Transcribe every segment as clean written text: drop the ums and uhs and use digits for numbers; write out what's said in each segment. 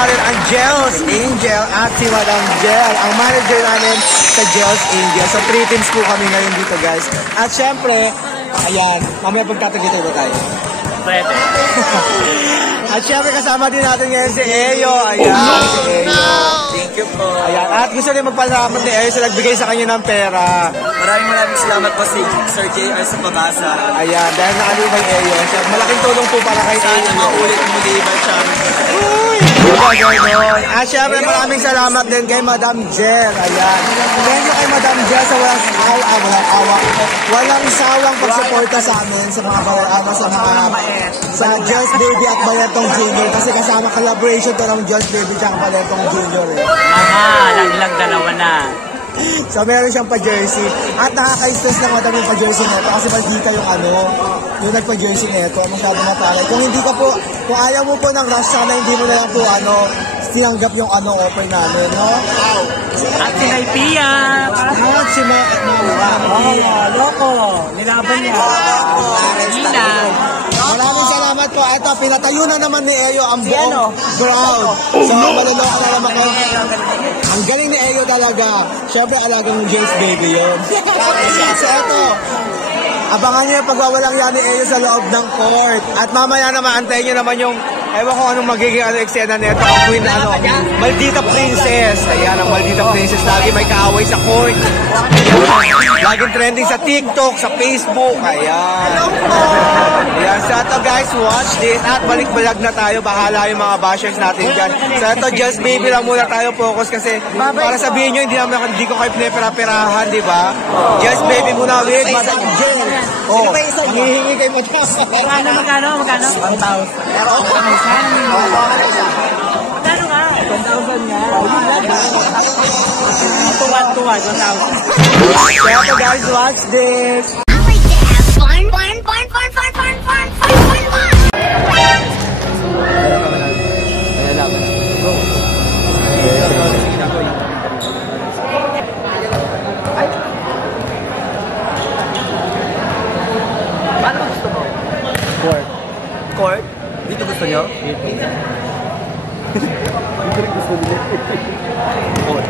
natin ang Gels Angel at si Madam Gel, ang manager namin sa Gels Angel. So 3 teams po kami ngayon dito guys. At syempre, ayan, mamaya pagtatagitay ba tayo? Pwede. At syempre kasama din natin ngayon si Eyo. Ayan, si Eyo. Thank you po. Ayan, at gusto rin magpasalamat ni Eyo sa nagbigay sa kanya ng pera. Maraming salamat po si Sir J.R. sa pabasa. Ayan, dahil nakaliw kay Eyo. Malaking tulong po para kay Eyo. Sana maulit mo di ba siya? At syempre maraming salamat din kay Madam Gel. Ayan. Thank you kay Madam Gel sa walang sawang pagsuporta sa amin sa mga sa Gels Baby at Baletong Junior. Kasi kasama collaboration to ng Gels Baby at Baletong Junior. Naglag dalawa na. So meron siyang pa-jersey. At nakaka-stress lang madami yung pa-jersey nito kasi maldita yung yung nagpa-jersey nito. Masyado matalay. Kung hindi ka po, kung ayaw mo po ng rush, sana hindi mo na lang po tinanggap yung offer namin, no? At si Naipia. At si Loko. Nilaban niya. Gina. Maraming salamat po. Ito, pinatayo na naman ni Eyo ang buong crowd. So, maluloko na naman ko. Ang galing ni Eyo talaga. Siyempre, alagang James Baby yun. So, ito. Abangan niyo yung pagwawalang yan ni Eyo sa loob ng court. At mamaya naman, antayin niyo naman yung ewan ko anong magiging eksena nito. Ang queen na Maldita Princess. Ayan, ang Maldita Princess. Lagi may kaaway sa court. Laging trending sa TikTok, sa Facebook. Ayan. Ayan. So ito guys, watch this. At balik-balag na tayo. Bahala yung mga bashers natin dyan. So ito, Just Baby lang muna tayo focus kasi para sabihin nyo, hindi ko kayo pinaperahan, di ba? Just Baby muna with Madam Jane. Oh, hihingi kay Madam. Magkano? 1,000. Pero okay. Magkano nga? 1,000 nga. Tuwad, 1,000. So guys, watch this. Paano gusto mo? Court? Dito gusto nyo? Dito rin gusto nyo. Court.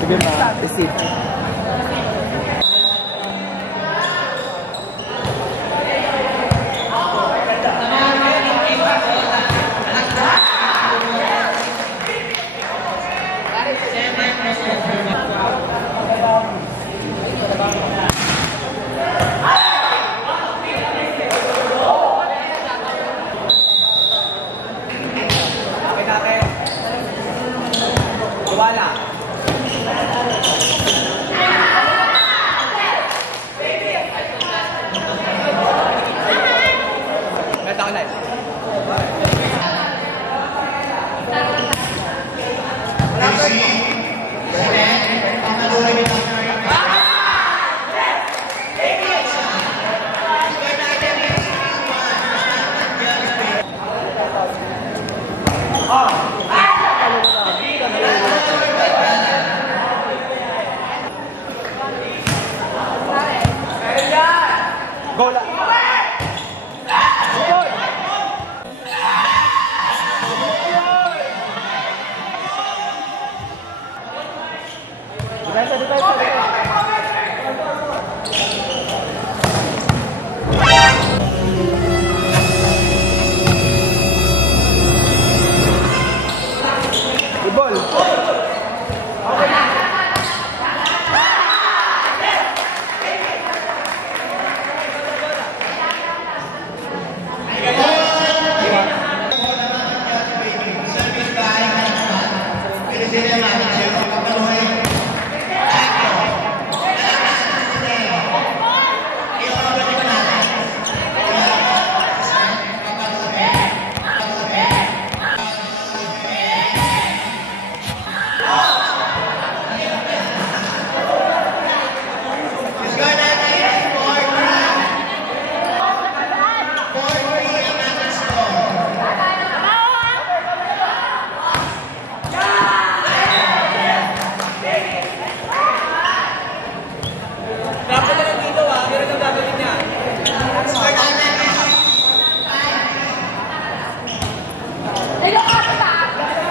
Sige ma, isip.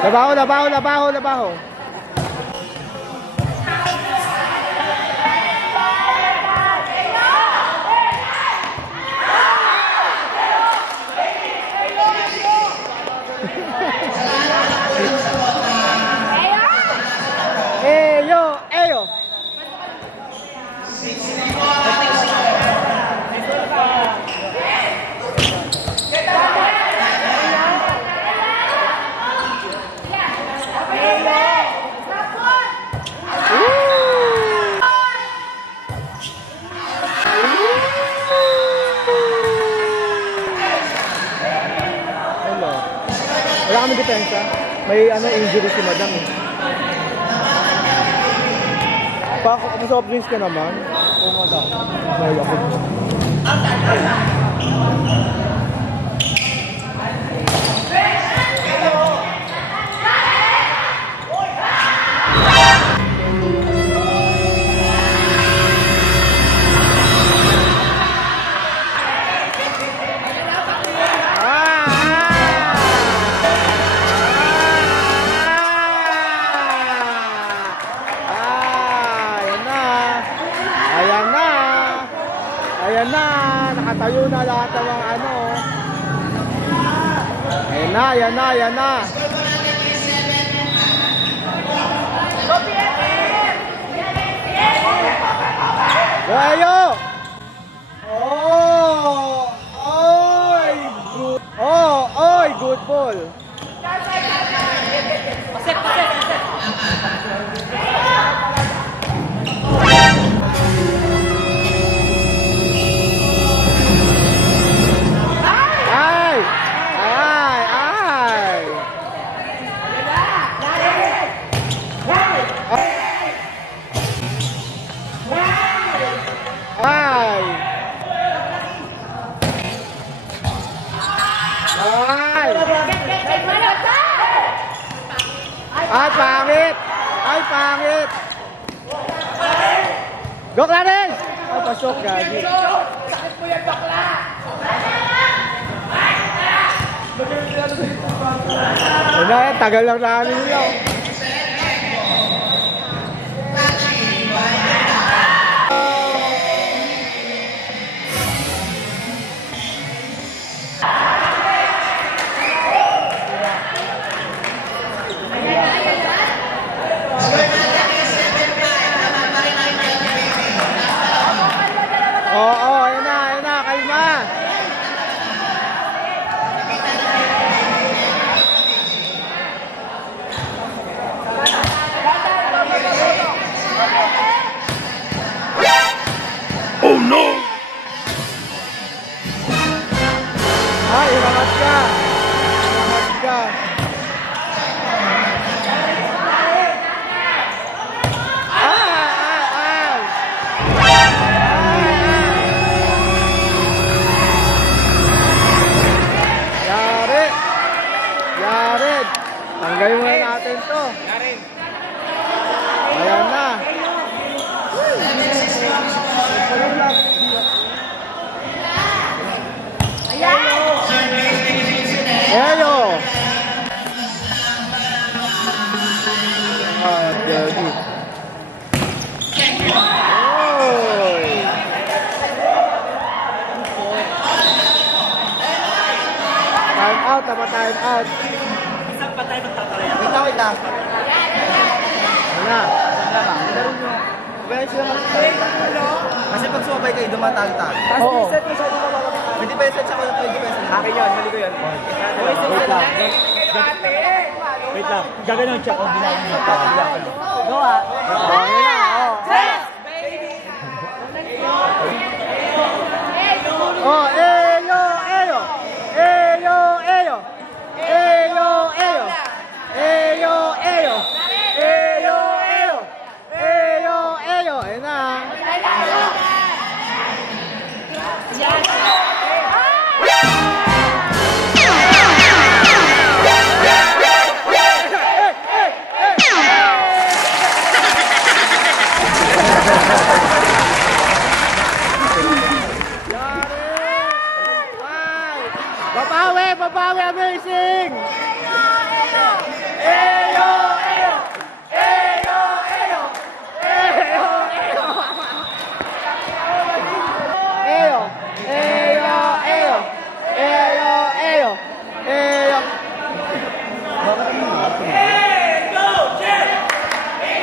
Labaho, labaho, labaho, labaho. Eyo, eyo. Wala kami depensa. May injury si madam eh. Soft drinks ka naman. Oo madam. May ako. Ayan na, nakatayo na lahat ng mga ano. Ayan na, ayan na, ayan na. Ayo! Oh! Oy! Good. Oh! Oy! Good ball. Ay, pangit! Ay, pangit! Go, Clarence! Ay, pasok, gagi. Sakit mo yan, bakla! Ay, tagal lang namin nyo. Oo, ayun na, kalma. Oh no! Ay, umangat ka. Umangat ka. Tanggalin muna natin to. Ayan na. Ayo. Ah, dirty. Time out, tama time out. Patay magtatalaya. Wait lang. Wala. Kasi pag sumabay kayo, dumatali-tali. Oo. Pwede pa yung ako ng 20 pesos. Akin yun, mali ko yun. Wait lang. Gagano'n siya kung bilang mo ito. Go ah. Oh, eyo, eyo. Eyo, eyo. Eyo, eyo. Eyo, eyo. Eyo, eyo. Eyo, eyo. Ayun na. Papawi, papawi, amazing! Eyo, eyo! Eyo, eyo! Eyo, eyo! Eyo, eyo, eyo! Eyo, eyo! Eyo!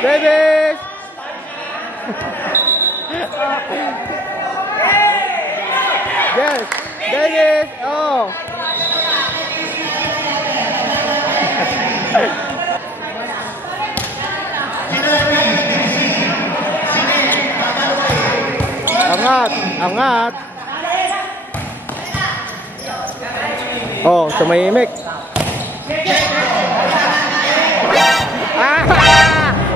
Davis! Yes, Davis! Oh! Angat! Angat! Oh, tumahimik! Ah!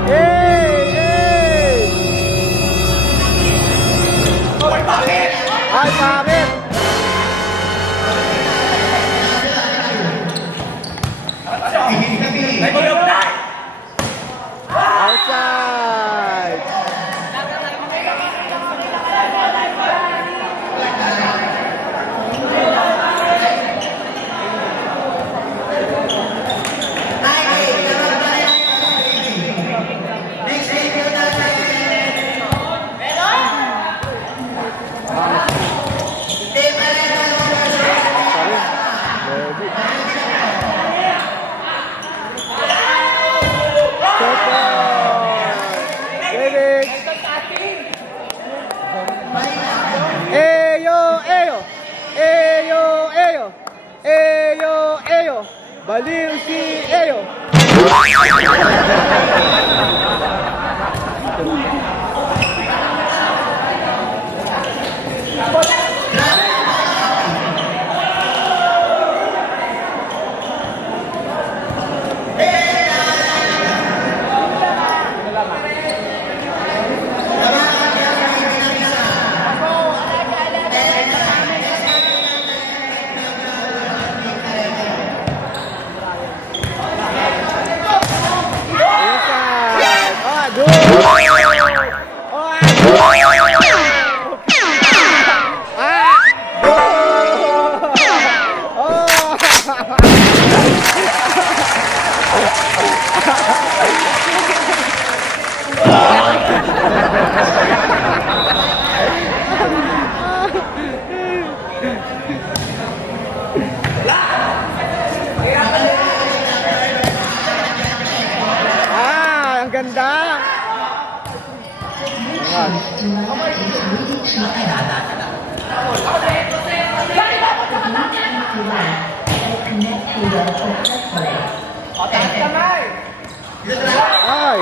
Hey! Hey! Ay, pamit! Outside! Baliw si Eyo. Ang ganda. Ay.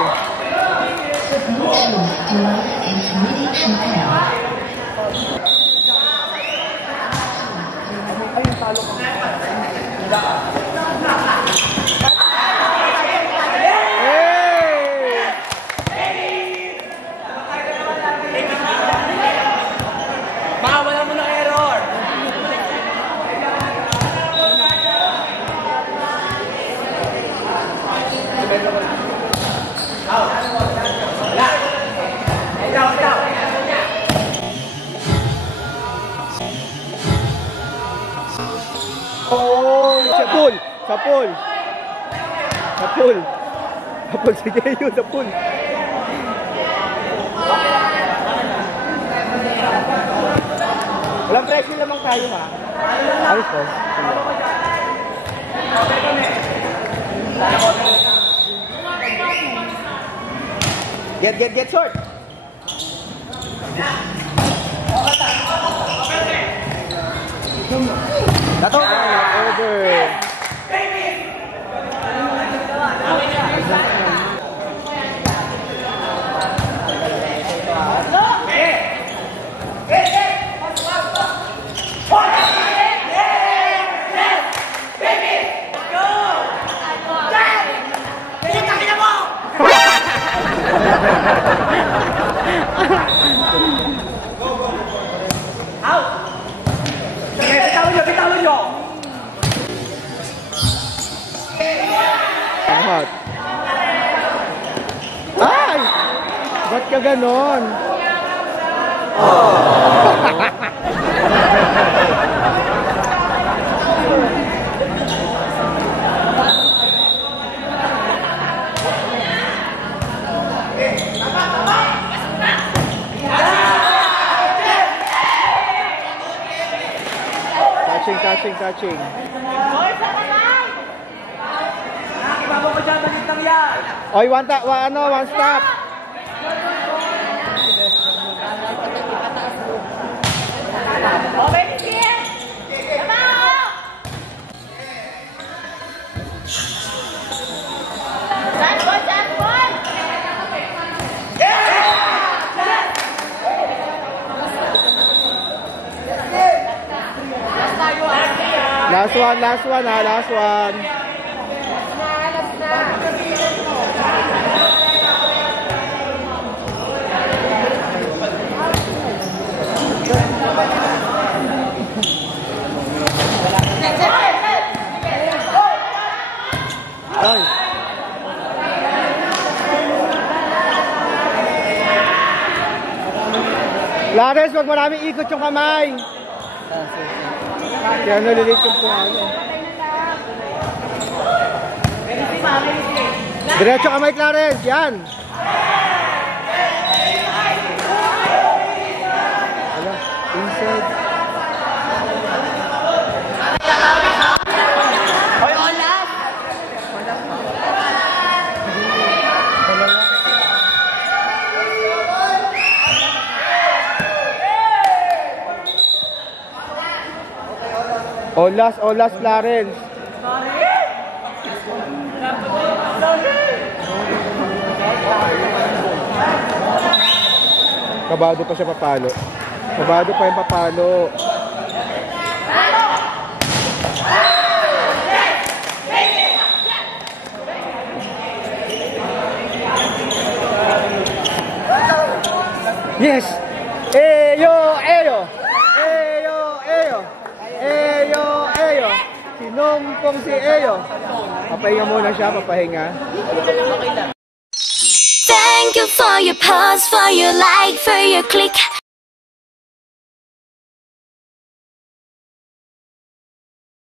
Oh, sa pool, sa pool. Sa pool. Sa pool, sige yun, sa pool. Walang pressure lamang tayo, ha? Ayos po. Get short. Dato. Over. Ay! Ba't ka ganon? Oh. watching. Oy, one stop. Last one. Ay. Lares, wag maraming ikot yung kamay. Kaya nalilit yung ano. Diretso kamay, Clarence. Yan. Ala, inside. Olas, Clarence. Kabado pa siya papalo. Kabado pa yung papalo. Yes! Eyo! Sinumpong si Eyo. Papahinga muna siya, papahinga. Thank you for your pause, for your like, for your click.